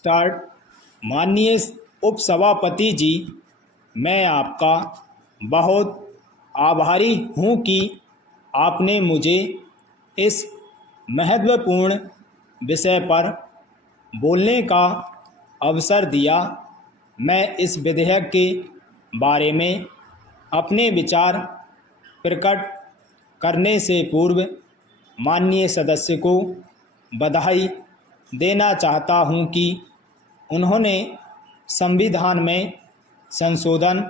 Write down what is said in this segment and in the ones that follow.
Start. माननीय उपसभापति जी, मैं आपका बहुत आभारी हूँ कि आपने मुझे इस महत्वपूर्ण विषय पर बोलने का अवसर दिया। मैं इस विधेयक के बारे में अपने विचार प्रकट करने से पूर्व माननीय सदस्य को बधाई देना चाहता हूं कि उन्होंने संविधान में संशोधन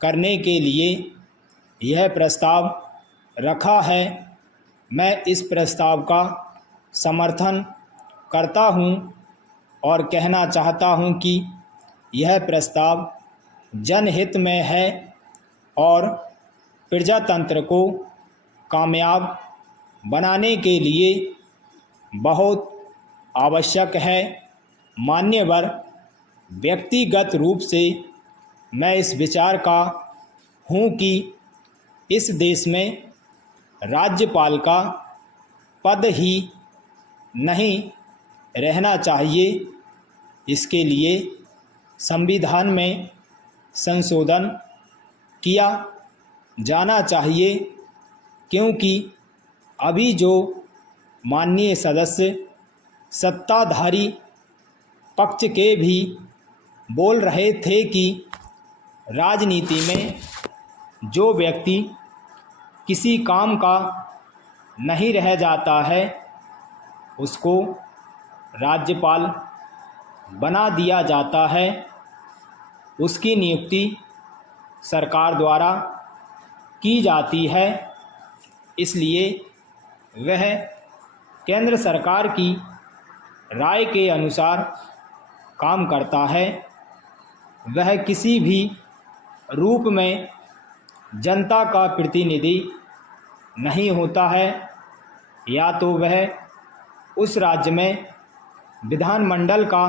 करने के लिए यह प्रस्ताव रखा है। मैं इस प्रस्ताव का समर्थन करता हूं और कहना चाहता हूं कि यह प्रस्ताव जनहित में है और प्रजातंत्र को कामयाब बनाने के लिए बहुत आवश्यक है। मान्यवर, व्यक्तिगत रूप से मैं इस विचार का हूँ कि इस देश में राज्यपाल का पद ही नहीं रहना चाहिए। इसके लिए संविधान में संशोधन किया जाना चाहिए, क्योंकि अभी जो माननीय सदस्य सत्ताधारी पक्ष के भी बोल रहे थे कि राजनीति में जो व्यक्ति किसी काम का नहीं रह जाता है उसको राज्यपाल बना दिया जाता है। उसकी नियुक्ति सरकार द्वारा की जाती है, इसलिए वह केंद्र सरकार की राय के अनुसार काम करता है। वह किसी भी रूप में जनता का प्रतिनिधि नहीं होता है। या तो वह उस राज्य में विधानमंडल का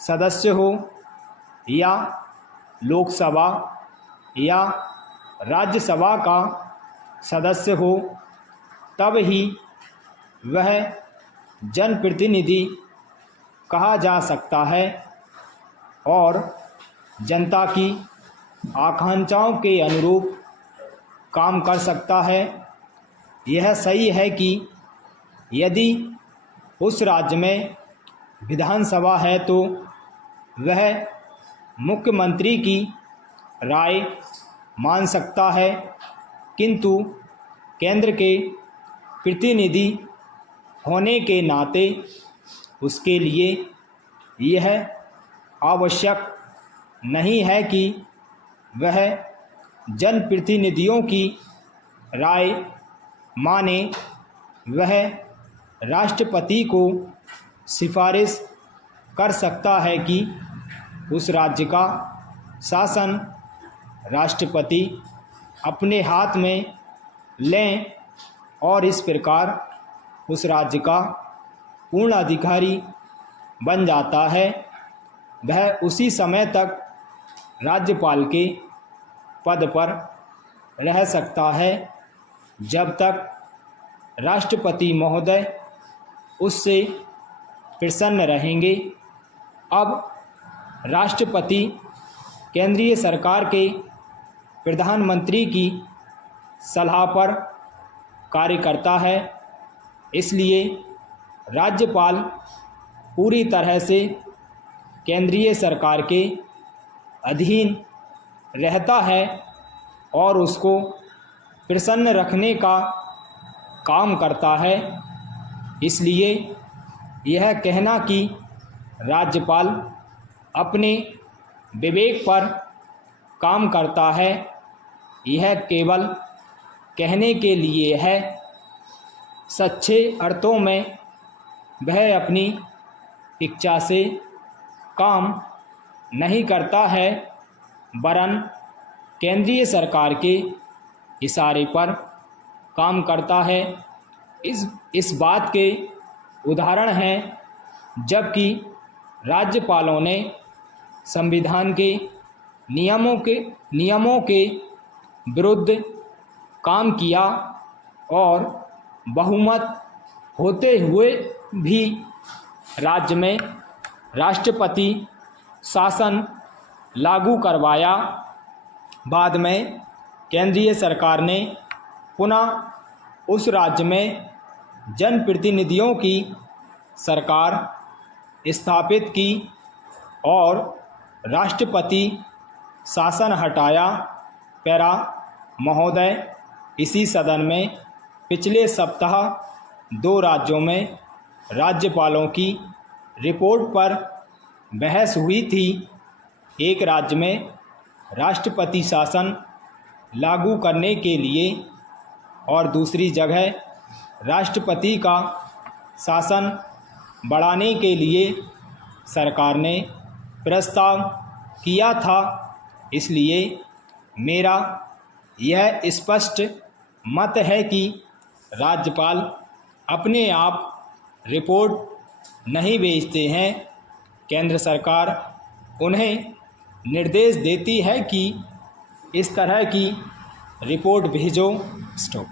सदस्य हो या लोकसभा या राज्यसभा का सदस्य हो, तब ही वह जनप्रतिनिधि कहा जा सकता है और जनता की आकांक्षाओं के अनुरूप काम कर सकता है। यह सही है कि यदि उस राज्य में विधानसभा है तो वह मुख्यमंत्री की राय मान सकता है, किंतु केंद्र के प्रतिनिधि होने के नाते उसके लिए यह आवश्यक नहीं है कि वह जनप्रतिनिधियों की राय माने। वह राष्ट्रपति को सिफारिश कर सकता है कि उस राज्य का शासन राष्ट्रपति अपने हाथ में लें और इस प्रकार उस राज्य का पूर्ण अधिकारी बन जाता है। वह उसी समय तक राज्यपाल के पद पर रह सकता है जब तक राष्ट्रपति महोदय उससे प्रसन्न रहेंगे। अब राष्ट्रपति केंद्रीय सरकार के प्रधानमंत्री की सलाह पर कार्य करता है, इसलिए राज्यपाल पूरी तरह से केंद्रीय सरकार के अधीन रहता है और उसको प्रसन्न रखने का काम करता है। इसलिए यह कहना कि राज्यपाल अपने विवेक पर काम करता है, यह केवल कहने के लिए है। सच्चे अर्थों में वह अपनी इच्छा से काम नहीं करता है, वरन केंद्रीय सरकार के इशारे पर काम करता है। इस बात के उदाहरण हैं जबकि राज्यपालों ने संविधान के नियमों के विरुद्ध काम किया और बहुमत होते हुए भी राज्य में राष्ट्रपति शासन लागू करवाया। बाद में केंद्रीय सरकार ने पुनः उस राज्य में जनप्रतिनिधियों की सरकार स्थापित की और राष्ट्रपति शासन हटाया। पैरा महोदय, इसी सदन में पिछले सप्ताह 2 राज्यों में राज्यपालों की रिपोर्ट पर बहस हुई थी। एक राज्य में राष्ट्रपति शासन लागू करने के लिए और दूसरी जगह राष्ट्रपति का शासन बढ़ाने के लिए सरकार ने प्रस्ताव किया था। इसलिए मेरा यह स्पष्ट मत है कि राज्यपाल अपने आप रिपोर्ट नहीं भेजते हैं। केंद्र सरकार उन्हें निर्देश देती है कि इस तरह की रिपोर्ट भेजो। स्टॉप।